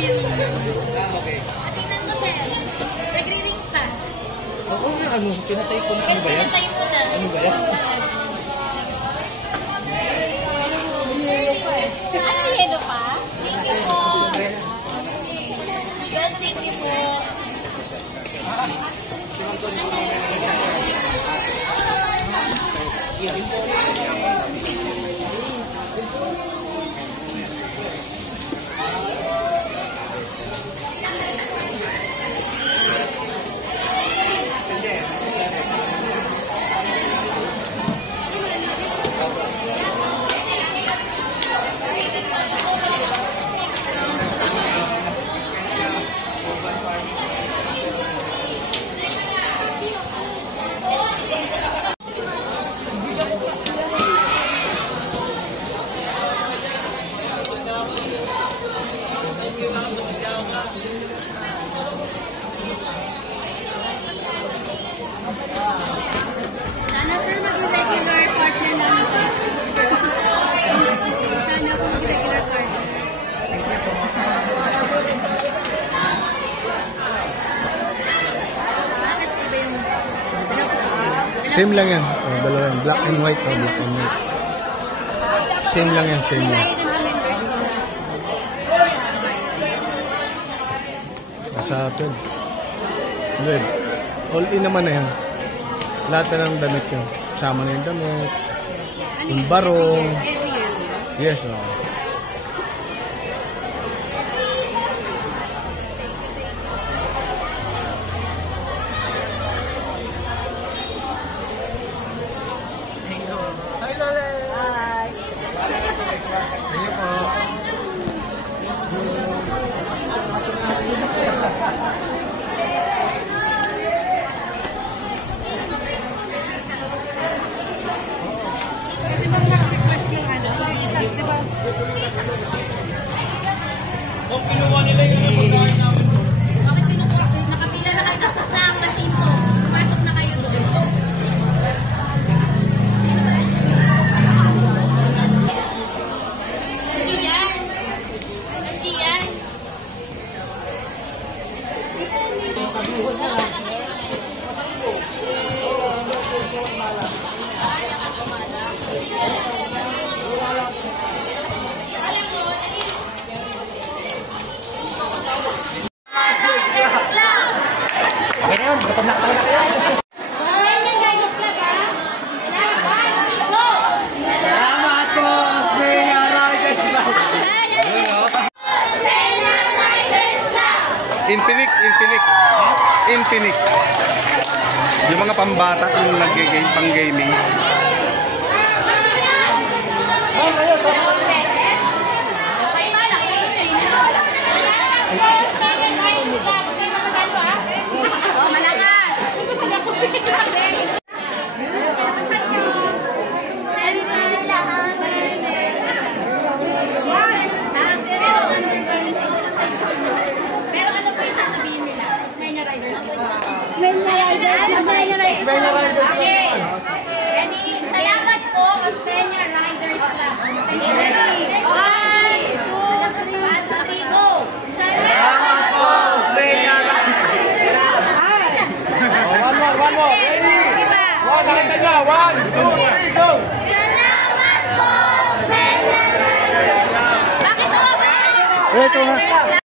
Okay. Tingnan ko, sir. Nagre-ring pa. Oo nga, ano, pinatay ko na. Ano ba yan? Pinatay mo na. Ano ba yan? Yelo pa? Thank you po. Guys, thank you po. Sana sir, mag-regular partner namin po. Sana po mag-regular partner. Bakit iba yung... Same lang yan. Oh, dalawa yan. Black and white. Oh, black and white. Same lang yan. Same lang. Nasa 12. All in naman na yan. Lahat na ng damit yun. Sama na yung damit. Yung barong. Every year. Yes, no. Hi, Lole! Hi! Thank po. Kung pinuha nila yung pagkain namin. Bakit pinukuha? Nakapila na kayo tapos na ang masinto. Pumasok na kayo doon. Sino ba? Gian? Gian? Salamat po! Spenya Riders Club! Infinix. Yung mga pambata yung nag-game, pang-gaming. Salamat po, Spenya Riders Club. Ready? 1, 2, 3, go! Salamat po! Spenya Riders Club! One more! Ready? Nakita nyo! 1, 2, 3, go! Salamat po, Spenya Riders Club! Bakit ako ba? Ito nga.